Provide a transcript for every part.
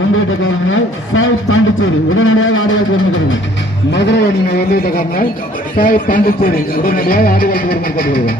வெளியிட்ட காரணங்கள் சாய் பாண்டிச்சேரி உடனடியாக ஆடுகள் பெருமைப்படுகிறது. மதுரை அணியினை வெளியிட்ட காரணங்கள் சாய் பாண்டிச்சேரி உடனடியாக ஆடுகள் பெருமைப்படுகிறது.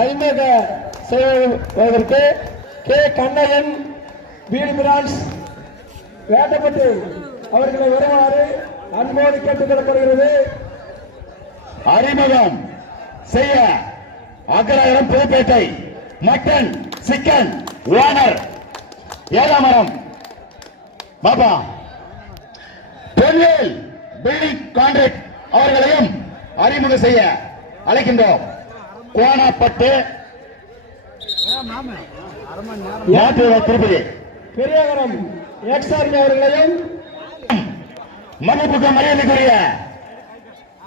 அறிமுக செய்வதற்கு கே கண்ணன் பீடி பிரான்ஸ் வேட்டப்பட்டு அவர்களை வருமாறு அன்போடு கேட்டுக் கொள்ளப்படுகிறது. அறிமுகம் செய்ய அக்கராயிரம் புதுப்பேட்டை மட்டன் சிக்கன் ஓனர் ஏலாமரம் பாபா பொன்வேல் பில்டிங் கான்ட்ராக்ட் அவர்களையும் அறிமுகம் செய்ய அழைக்கின்றோம். கோணப்பட்டு திருப்பதி பெரியகரம் எக்ஸ்ஆர்மி அவர்களையும் மதிப்புக்கு மரியாதைக்குரிய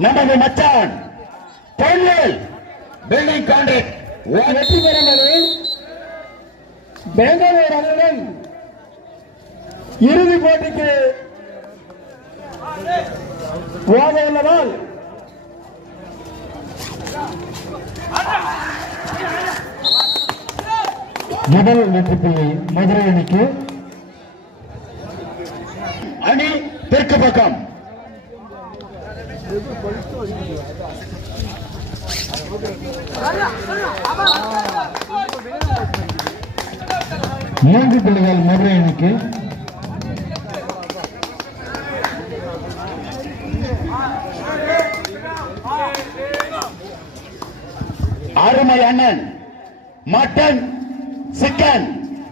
நமது மச்சான் பொன்வேல் பில்டிங் கான்ட்ராக்ட் வெற்றி பெறுவது பெங்களூர் அணியுடன் இறுதி போட்டிக்கு போக உள்ளதால் முதல் வெற்றி புள்ளி மதுரை அணிக்கு. அணி தெற்கு பக்கம் மூன்று புள்ளிகள் மதுரை அணிக்கு. அருமை அண்ணன் மட்டன் சிக்கன்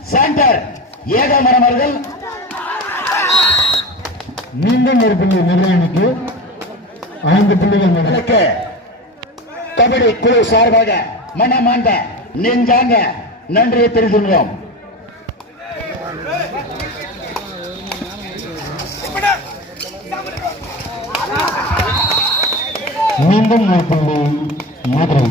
சென்டர் ஏகாமரம் அவர்கள் மீண்டும் ஒரு புள்ளி மதுரை அணிக்கு. 5 புள்ளிகள் மதுரைக்கு. கபடி குழு சார்பாக மனமார்ந்த நெஞ்சாங்க நன்றியை தெரிவிக்கிறோம். மீண்டும் ஒரு புள்ளி Madurai.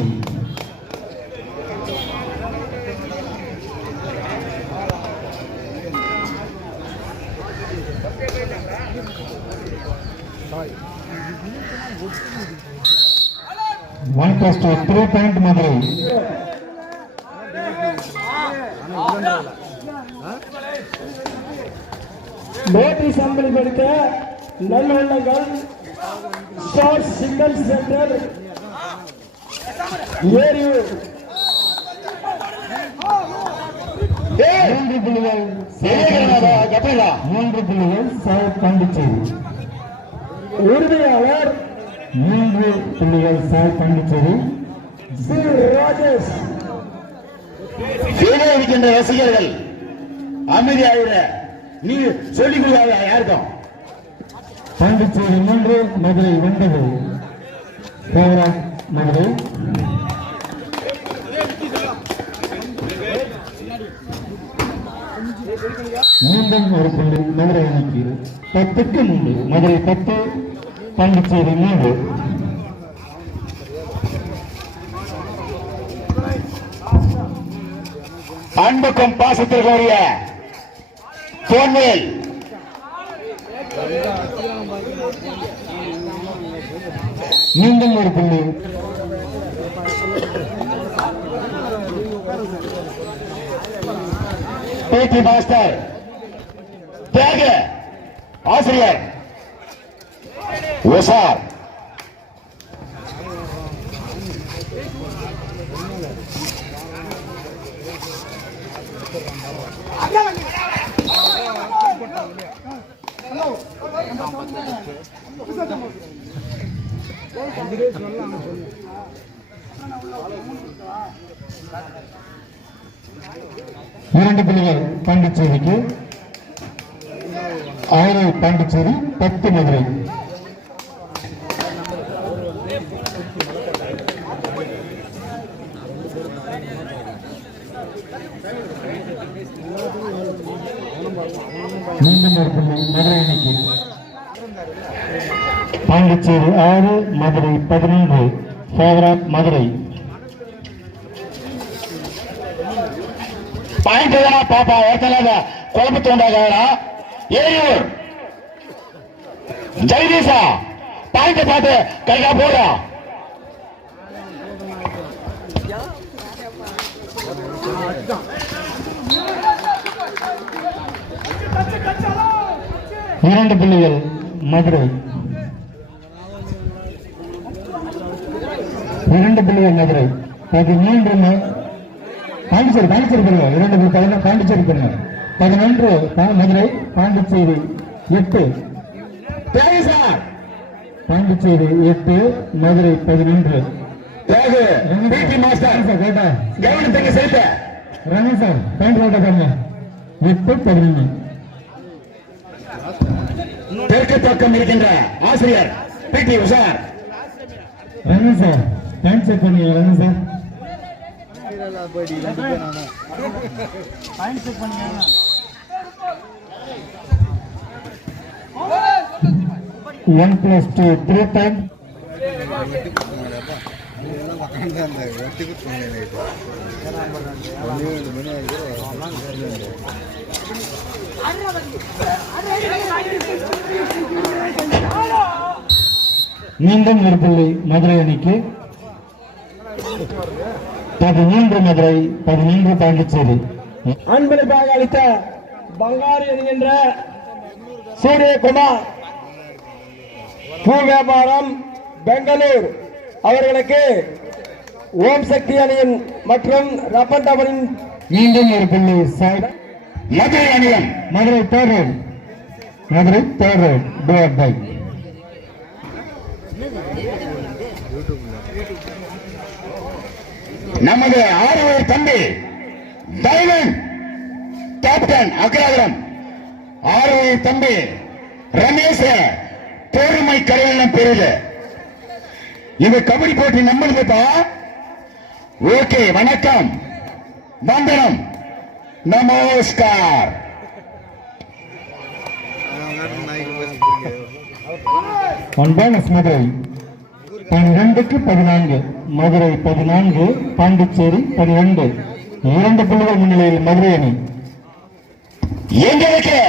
One plus 2 3 point Madurai. Notice அம்பளி படித்த நல்லுள்ளங்கள் ஸ்டார் சிங்கிள் சென்டர் ஏரியூர் 3 புள்ளிகள் 3 புள்ளிகள் சாய் பாண்டிச்சேரி. உறுதியாளர் 3 புள்ளிகள் சாய் பாண்டிச்சேரி. சி ராஜேஷ். இருக்கின்ற ரசிகர்கள் அமைதியாக நீ சொல்லிக் கொடுக்காத யாருக்கும். பாண்டிச்சேரி 3 மதுரை 9. ஃபேவரட் மதுரை. மீண்டும் ஒரு புள்ளி மதுரை அணிக்கு. 10க்கு 3 மதுரை 10 பாண்டிச்சேரி 3. அன்புக்கும் பாசத்திற்குரிய பொன்வேல் மீண்டும் ஒரு புள்ளி. பேட்டி மாஸ்டர் தியாக ஆசிரியர் உஷார் இரண்டு புள்ளிகள் பாண்டிச்சேரிக்கு. 6 பாண்டிச்சேரி 10 மதுரை. மீண்டும் ஒரு புள்ளி மதுரை அணிக்கு. Pondicherry 6 Madurai 11 favour of Madurai. Point பாப்பா ஒருத்தனாக குழப்பத்து உண்டாகிறா. ஏரியூர் ஜெகதீஷா பாயிண்ட் பார்த்து கைகா போடுறா. இரண்டு புள்ளிகள் மதுரை. 2 புள்ளிகள் மதுரை. 13 பாண்டிச்சேரி பண்ணுங்க. 2 புள்ளி பாண்டிச்சேரி பண்ணுங்க. 11 மதுரை. பாண்டிச்சேரி 8. பாண்டிச்சேரி 8 மதுரை 11. கவனத்துக்கு சேர்த்த ரமேஷ் சார் பாயிண்ட் போட்ட பாருங்க. 8-11. தெற்கு பக்கம் இருக்கின்ற ஆசிரியர் பிடி உஷார். ரமேஷ் சார் பாயிண்ட் செக் பண்ணீங்க. Ramesh sir 1 + 2 3 time. மீண்டும் ஒரு புள்ளி மதுரை அணிக்கு. 13 மதுரை 13 பாண்டிச்சேரி. அன்பளிப்பாக அளித்த பங்காரி என்கின்ற சூரியகுமார் பூ வியாபாரம் பெங்களூர் அவர்களுக்கு ஓம் சக்தி அணியின் மற்றும் ரப்பன் டபரின் மீண்டும் ஒரு புள்ளி சாய் மதுரை அணியம். Madurai third road. Madurai third road டோர் பை. நமது ஆறுவர் தம்பி டைமண்ட் கேப்டன் அக்ராதரம் ஆறுவர் தம்பி ரமேஷ் பெருமை கரையெல்லாம் பெருது. இது கபடி போட்டி நம்மளுக்குப்பா. ஓகே, வணக்கம், வந்தனம், நமஸ்கார். One bonus Madurai 12-14 Madurai 14 Pondicherry 12. 2 புள்ளிகள் முன்னிலையில் மதுரை அணி. எங்களுக்கு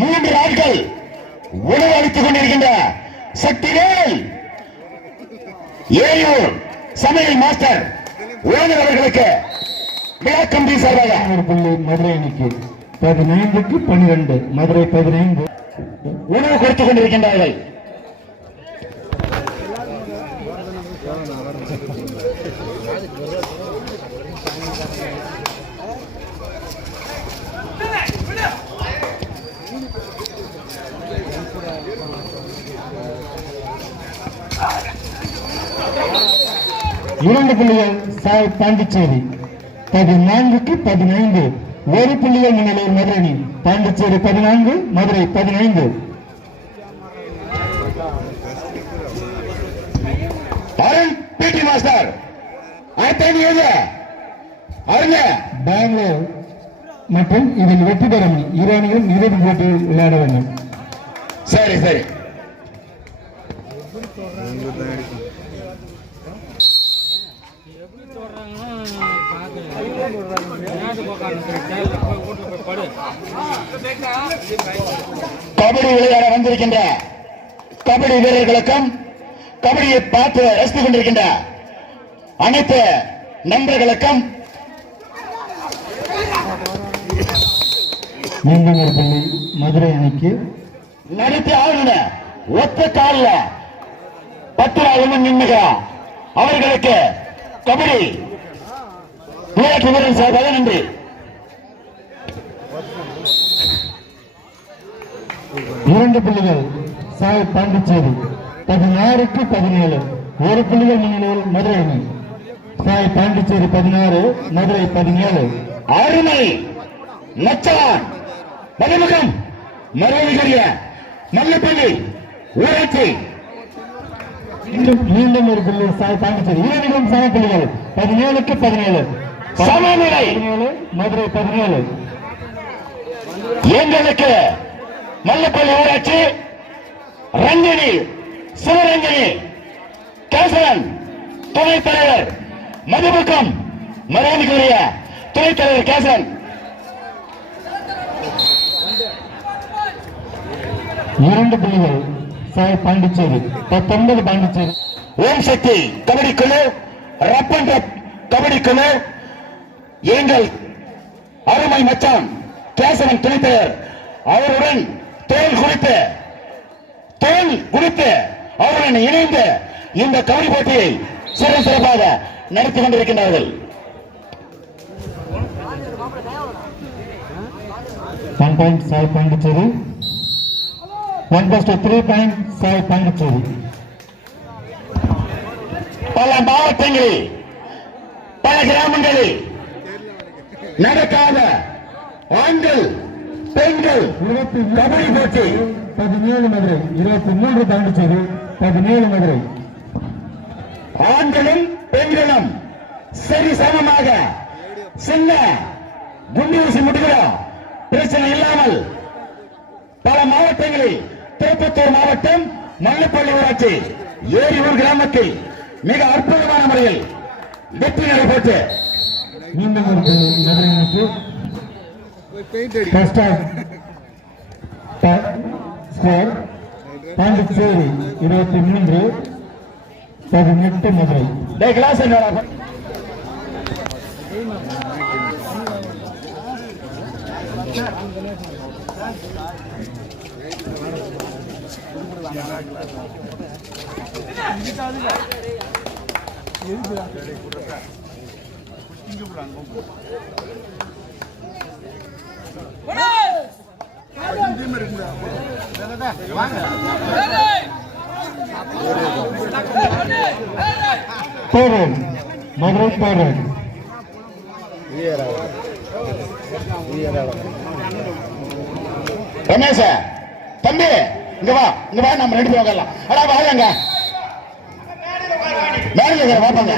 3 நாட்கள் உணவு அளித்துக் கொண்டிருக்கின்ற சக்திவேல் ஏயூர் சமையல் மாஸ்டர் ஓனர் அவர்களுக்கு விழா கமிட்டி சார்பாக ஒரு புள்ளி மதுரை அணிக்கு. 15-12 மதுரை 15 உணவு கொடுத்துக் கொண்டிருக்கின்றார்கள். இரண்டு புள்ளிகள் சாய் பாண்டிச்சேரி. 14-15 ஒரு புள்ளிகள் முன்னிலையில் மதுரை அணி. பாண்டிச்சேரி 14 மதுரை 15. அருண் பிடி மாஸ்டர் அடுத்த அருண் பெங்களூர் மற்றும் இதில் வெற்றி பெற இரு அணிகளும் இறுதி போட்டியில் விளையாட வேண்டும். சரி சரி. கபடி விளையாட வந்திருக்கின்ற கபடி வீரர்களுக்கும் கபடியை பார்த்து ரசித்துக் கொண்டிருக்கின்ற அனைத்து நண்பர்களுக்கும் மீண்டும் ஒரு புள்ளி மதுரை அணிக்கு. நடத்தி ஆளுன ஒத்த கால 10 நின்னுக அவர்களுக்கு கபடி விளையாட்டு வீரர் சார்பாக நன்றி. இரண்டு புள்ளிகள் சாய் பாண்டிச்சேரி 16-17 ஒரு புள்ளிகள் முன்னிலையில் மதுரை அணி. சாய் பாண்டிச்சேரி 16 மதுரை 17. அருமை மச்சான் மதிமுகம் மறுவழிகரிய மல்லப்பள்ளி ஊராட்சி. மீண்டும் ஒரு புள்ளி சாய் பாண்டிச்சேரி. இரண்டும் சம புள்ளிகள் 17-17 சமநிலை. மதுரை 17. எங்களுக்கு மல்லப்பள்ளி ஊராட்சி ரஞ்சினி சிவரஞ்சனி கேசவன் துணைத் தலைவர் மதுபுக்கம் மரியாதைக்குரிய துணைத் தலைவர் கேசவன். இரண்டு புள்ளிகள் சாய் பாண்டிச்சேரி 19 பாண்டிச்சேரி. ஓம் சக்தி கபடி குழு ரப்பன் ரப் கபடி குழு எங்கள் அருமை மச்சான் கேசவன் துணைத் தலைவர் அவருடன் தோல் குறித்து அவருடன் இணைந்து இந்த கபடி போட்டியை சிறப்பாக நடத்தி கொண்டிருக்கின்றார்கள். 1 point சாய் பாண்டிச்சேரி. 1+3 point சாய் பாண்டிச்சேரி. பல மாவட்டங்களில் பல கிராமங்களில் நடக்காத ஆண்கள் பெண்கள் கபடி போட்டி 17 மதுரை 23 பாண்டிச்சேரி 17 மதுரை. ஆண்களும் பெண்களும் சரி சமமாக சின்ன குண்டு ஊசி முட்டுகிறோம் பிரச்சனை இல்லாமல் பல மாவட்டங்களில் திருப்பத்தூர் மாவட்டம் மல்லப்பள்ளி ஊராட்சி ஏரியூர் கிராமத்தில் மிக அற்புதமான முறையில் வெற்றி நடைபெற்று மீண்டும் ஒரு புள்ளி மதுரை அணிக்கு. First half score Pondicherry 23-18 Madurai. கிளாஸ் பேரன் மதுரை பேரன். ரமேஷ தம்பி இங்க வா நம்ம 2 பேரும் உட்காரலாம். அடா வாங்க மேலே வாப்பாங்க.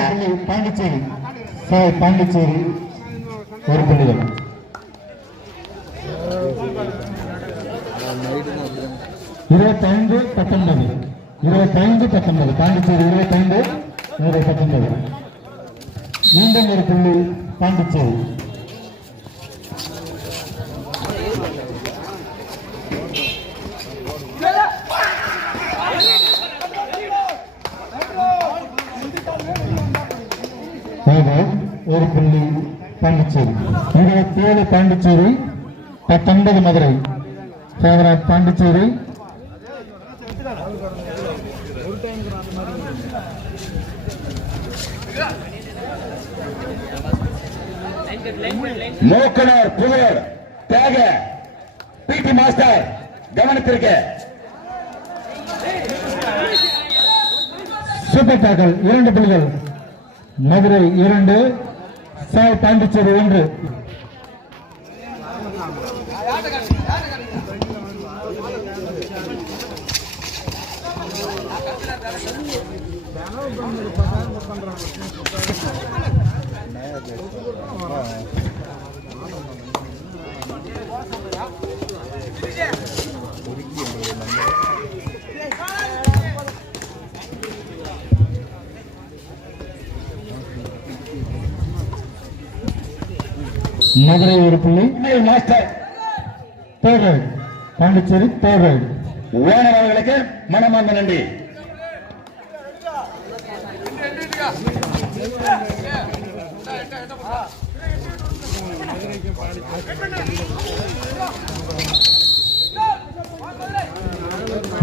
பாண்டிச்சேரி சாய் பாண்டிச்சேரி ஒரு புள்ளிகள். 25-19 பாண்டிச்சேரி 25 19. மீண்டும் ஒரு புள்ளி பாண்டிச்சேரி. ஒரு புள்ளி பாண்டிச்சேரி. 27 பாண்டிச்சேரி 19 மதுரை. ஃபேவரட் பாண்டிச்சேரி. மூக்கனார் புகழ் தியாக பிடி மாஸ்டர் கவனத்திற்கு. சூப்பர் டாக்கல் 2 புள்ளிகள். மதுரை 2 சாய் பாண்டிச்சேரி 1. மதுரை ஒரு புள்ளி. Master third right Pondicherry third right. Owner அவர்களுக்கு மனமார்ந்த நன்றி.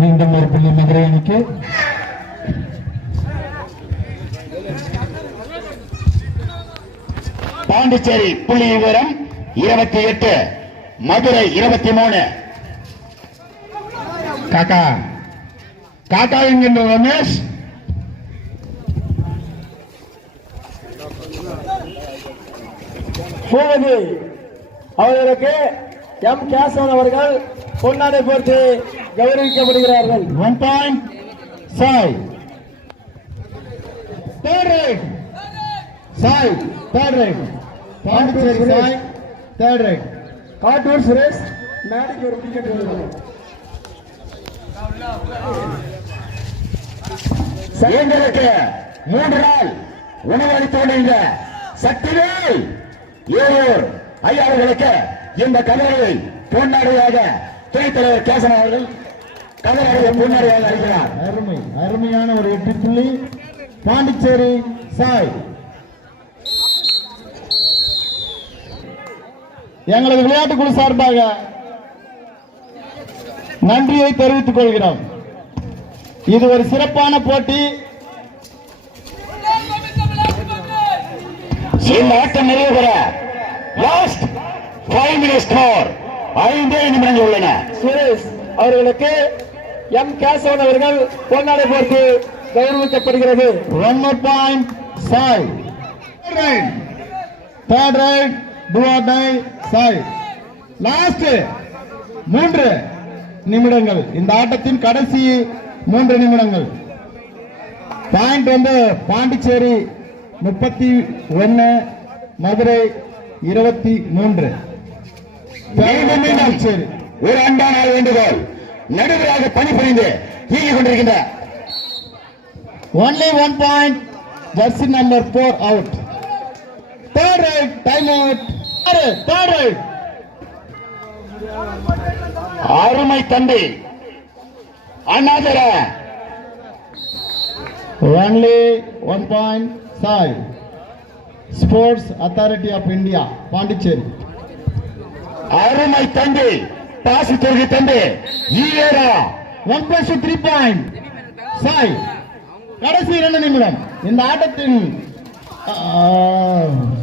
மீண்டும் ஒரு புள்ளி மதுரை அணிக்கு. பாண்டிச்சேரி புள்ளி விவரம் 28 மதுரை 23. காக்கா என்கின்ற ரமேஷ் பூபதி அவர்களுக்கு எம் கேசவன் அவர்கள் பொன்னாடை போர்த்தி கௌரவிக்கப்படுகிறார்கள். 1 point Sai. Third right Sai third right Pondicherry Sai third right. Kattur Suresh மேடைக்கு ஒரு விக்கெட். எங்களுக்கு 3 நாள் உணவு அளித்து கொண்டிருந்த சக்திவேல் ஏரூர் ஐயா அவர்களுக்கு இந்த கதரை பொன்னாடையாக துணைத் தலைவர் கேசவன் அவர்கள் கதரை பொன்னாடையாக அளிக்கிறார். அருமையான ஒரு 8 புள்ளி பாண்டிச்சேரி சாய். எங்களது விளையாட்டு குழு சார்பாக நன்றியை தெரிவித்துக் கொள்கிறோம். இது ஒரு சிறப்பான போட்டி. இந்த ஆட்டம் நிறைவு பெற லாஸ்ட் 5 minutes more 5 நிமிடங்கள் உள்ளன. சுரேஷ் அவர்களுக்கு எம் கேசவன் அவர்கள் பொன்னாடை போர்த்து கௌரவிக்கப்படுகிறது. 1 more point Sai. Third right do or die Sai. Last 3 நிமிடங்கள். இந்த ஆட்டத்தின் கடைசி 3 நிமிடங்கள். பாயிண்ட் வந்து பாண்டிச்சேரி 31, மதுரை 23. மீண்டும் ஒரு அன்பான வேண்டுகோள். நடுவராக பணிபுரிந்து இயங்கிக் கொண்டிருக்கின்ற only 1 point, jersey number 4 out. Third right, time out. Third right. அருமை தம்பி Annadurai Only 1 point, Sai. Sports Authority of India, Pondicherry. அருமை தம்பி பாசி தொகுதி தம்பி ஈரா 1+3 point, Sai. கடைசி 2 நிமிடம். இந்த ஆட்டத்தின்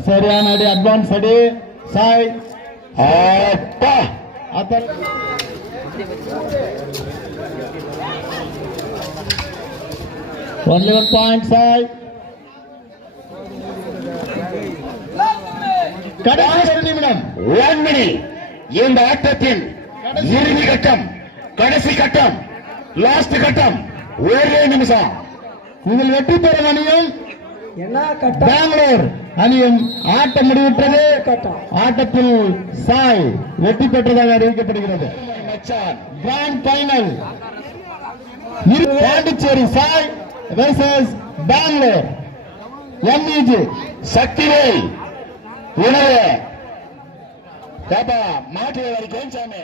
சரியான அடி, அட்வான்ஸ் அடி. சாய் அப்பா only 1 point, சாய். கடைசி 1 நிமிடம். 1 minute. இந்த ஆட்டத்தின் இறுதி கட்டம், கடைசி கட்டம், லாஸ்ட் கட்டம் 1 நிமிஷம். இதில் வெற்றி பெறும் அணியும் என்ன கட்டம் பெங்களூர் அணியும் ஆட்டம் முடிவுற்றது. ஆட்டத்தில் சாய் வெற்றி பெற்றதாக அறிவிக்கப்படுகிறது. Grand final Pondicherry Sai versus Bangalore. MEG Sakthivel உணவு மாற்று கோயின்சாமி